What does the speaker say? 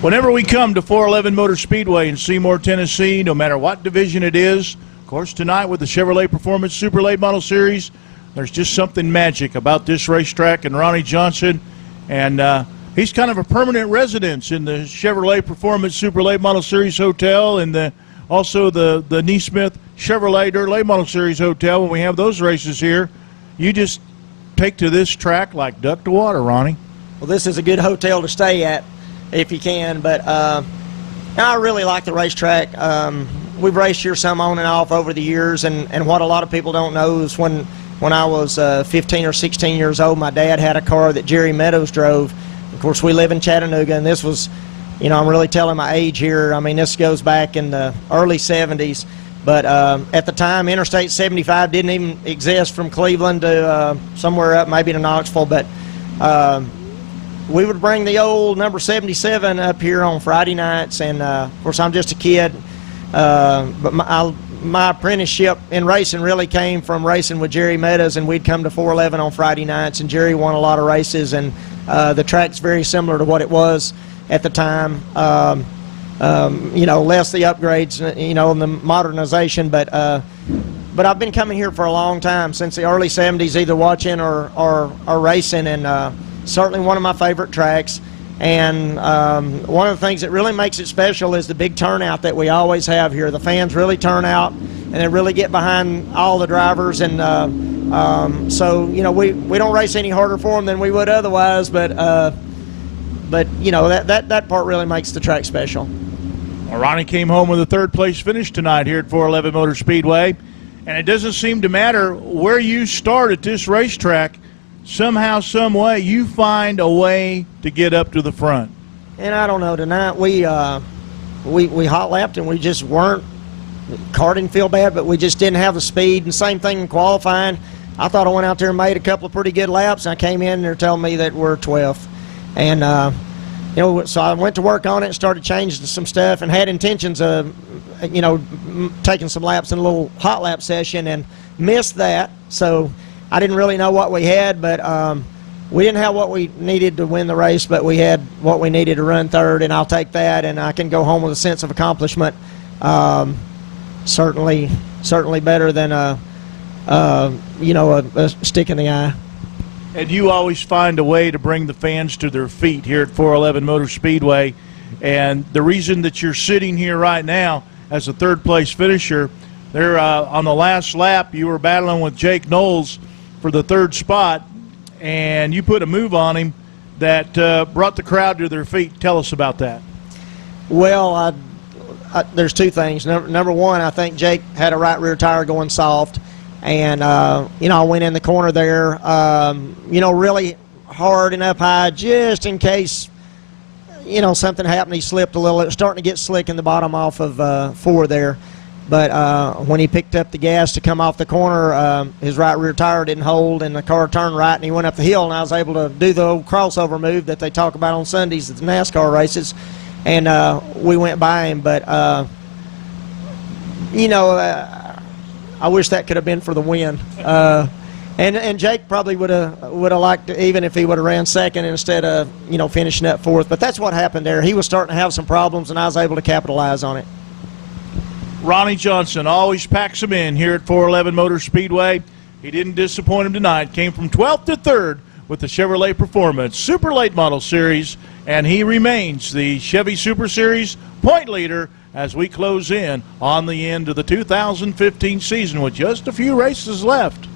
Whenever we come to 411 Motorspeedway in Seymour, Tennessee, no matter what division it is, of course tonight with the Chevrolet Performance Super Late Model Series, there's just something magic about this racetrack and Ronnie Johnson. And he's kind of a permanent residence in the Chevrolet Performance Super Late Model Series Hotel and also the Neesmith Chevrolet Dirt Late Model Series Hotel. When we have those races here, you just take to this track like duck to water, Ronnie. Well, this is a good hotel to stay at if you can, but I really like the racetrack. We've raced here some on and off over the years, and what a lot of people don't know is when I was 15 or 16 years old, my dad had a car that Jerry Meadows drove. Of course, we live in Chattanooga, and this was, you know, I'm really telling my age here. I mean, this goes back in the early 70s. But at the time, Interstate 75 didn't even exist from Cleveland to somewhere up, maybe to Knoxville. But we would bring the old number 77 up here on Friday nights. And, of course, I'm just a kid. But my apprenticeship in racing really came from racing with Jerry Meadows, and we'd come to 411 on Friday nights. And Jerry won a lot of races, and the track's very similar to what it was at the time. You know, less the upgrades, you know, and the modernization, but I've been coming here for a long time, since the early 70s, either watching or racing, and certainly one of my favorite tracks. And one of the things that really makes it special is the big turnout that we always have here. The fans really turn out, and they really get behind all the drivers, and so, you know, we don't race any harder for them than we would otherwise, but you know, that part really makes the track special. Well, Ronnie came home with a third-place finish tonight here at 411 Motorspeedway, and it doesn't seem to matter where you start at this racetrack. Somehow, some way, you find a way to get up to the front. And I don't know, tonight we hot lapped, and we just weren't. Car didn't feel bad, but we just didn't have the speed. And same thing in qualifying. I thought I went out there and made a couple of pretty good laps, and I came in and they're telling me that we're 12th. And you know, so I went to work on it and started changing some stuff, and had intentions of, you know, taking some laps in a little hot lap session, and missed that. So I didn't really know what we had, but we didn't have what we needed to win the race, but we had what we needed to run third, and I'll take that, and I can go home with a sense of accomplishment. Certainly better than you know, a stick in the eye. And you always find a way to bring the fans to their feet here at 411 Motorspeedway. And the reason that you're sitting here right now as a third-place finisher, there on the last lap, you were battling with Jake Knowles for the third spot, and you put a move on him that brought the crowd to their feet. Tell us about that. Well, there's two things. Number one, I think Jake had a right rear tire going soft. And, you know, I went in the corner there, you know, really hard and up high, just in case, you know, something happened. He slipped a little. It was starting to get slick in the bottom off of 4 there. But when he picked up the gas to come off the corner, his right rear tire didn't hold, and the car turned right, and he went up the hill, and I was able to do the old crossover move that they talk about on Sundays at the NASCAR races. And we went by him. But, you know, I wish that could have been for the win. And Jake probably would have liked to, even if he would have ran second instead of, you know, finishing up fourth. But that's what happened there. He was starting to have some problems, and I was able to capitalize on it. Ronnie Johnson always packs them in here at 411 Motorspeedway. He didn't disappoint him tonight. Came from 12th to 3rd with the Chevrolet Performance Super Late Model Series, and he remains the Chevy Super Series point leader as we close in on the end of the 2015 season with just a few races left.